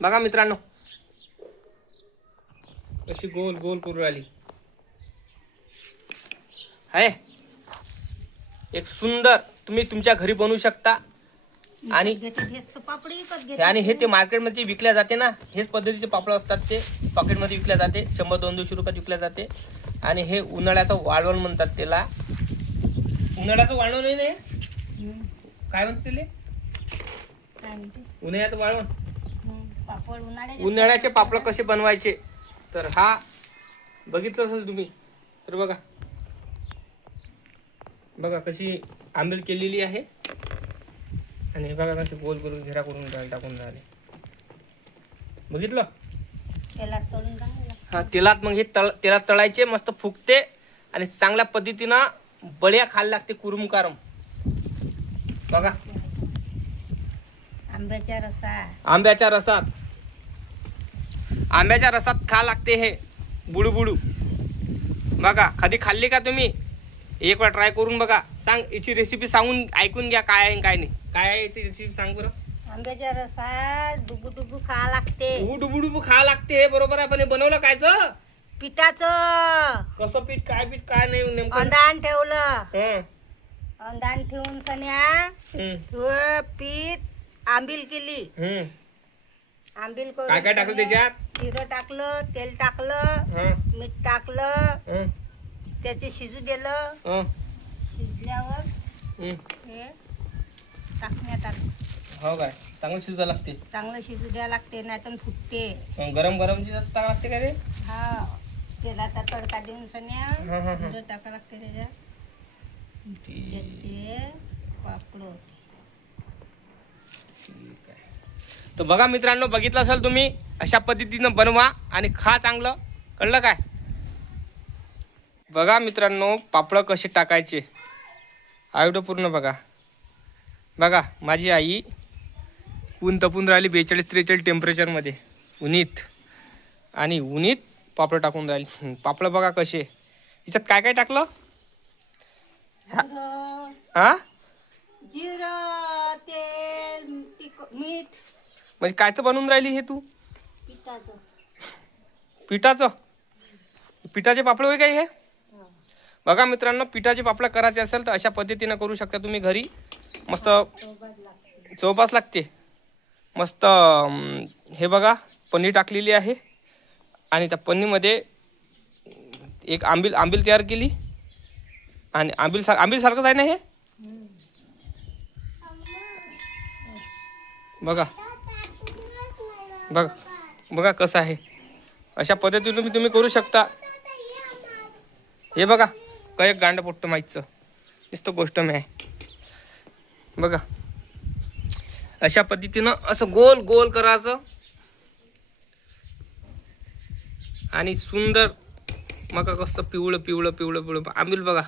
बघा मित्रांनो, कशी गोल गोल करून राहिली आहे. एक सुंदर तुम्ही तुमच्या घरी बनवू शकता. आणि हे ते मार्केटमध्ये विकल्या जाते ना, हेच पद्धतीचे पापड असतात. ते पॉकेटमध्ये विकल्या जाते, 100-200 रुपयात विकल्या जाते. आणि हे उन्हाळ्याचं वाळवण म्हणतात त्याला. उन्हाळ्याचं वाळवण नाही ना, काय म्हणते त्याला? उन्हाळ्याचं वाळवण. उन्हाळ्याचे पापड कसे बनवायचे तर हा बघितलं असेल तुम्ही तर बघा बघा कशी आंबील केलेली आहे. आणि हे बघा कशी गोल करून घेरा करून टाकून राहिले. बघितलं? हा, तेलात मग हे तेलात तळायचे, मस्त फुगते आणि चांगल्या पद्धतीनं बळ्या खायला लागते कुरुम कारम. बघा आंब्याच्या रसात खा लागते हे बुडू. बघा कधी खाल्ली का तुम्ही? एक वेळा ट्राय करून बघा. सांग याची रेसिपी सांगून ऐकून घ्या, काय आहे काय नाही. काय आहे याची रेसिपी सांग बरं. आंब्याच्या रसात डुबू खा लागते. डुबू खा लागते, हे बरोबर आहे. पण हे बनवलं कायचं? पिठाचं. कसं पीठ, काय पीठ, काय नाही नेमकं? अंधान ठेवलं. हं. अंधान ठेवून सन्या पीठ आंबील केली. आंबील करून काय काय टाकलं त्याच्यात? जिरं टाकलं, तेल टाकलं, मीठ टाकलं, त्याचे शिजू दिलं. शिजल्यावर हे टाकण्यात आलं. हो काय, चांगलं शिजवायला लागते. चांगलं शिजू द्यावं लागते, नाहीतर फुटते. गरम टाकावं लागते का रे? हा, तेलाचा तडका देऊन सन्या जिरं टाकावं लागते त्याच्यात. त्याचे पापड होते. तर बघा मित्रांनो, बघितलं असेल तुम्ही, अशा पद्धतीनं बनवा आणि खा चांगलं. कळलं काय? बघा मित्रांनो, पापड कसे टाकायचे व्हिडिओ पूर्ण बघा. बघा माझी आई ऊन तपून राहिली 42-43 टेम्परेचरमध्ये उन्हीत, आणि उन्हीत पापड टाकून राहिली. पापड बघा कसे. याच्यात काय काय टाकलं? हा, जिरं, तेल, मीठ. म्हणजे कायचं बनवून राहिली हे तू? पिठाचं. पिठाचे पापड होय काय हे? बघा मित्रांनो, पिठाचे पापड करायचे असेल तर अशा पद्धतीनं करू शकता तुम्ही घरी. मस्त चौपास लागते. मस्त हे बघा पनीर टाकलेली आहे, आणि त्या पनीरमध्ये एक आंबील तयार केली. आणि आंबील सारखंच आहे ना हे. बघा बघा कसं आहे. अशा पद्धतीने तुम्ही करू शकता. हे बघा काय एक गांड पोट्ट माहीतचं नुसतं गोष्ट मी आहे. बघा अशा पद्धतीनं असं गोल गोल करायचं आणि सुंदर. मग कसं पिवळं आंबील बघा.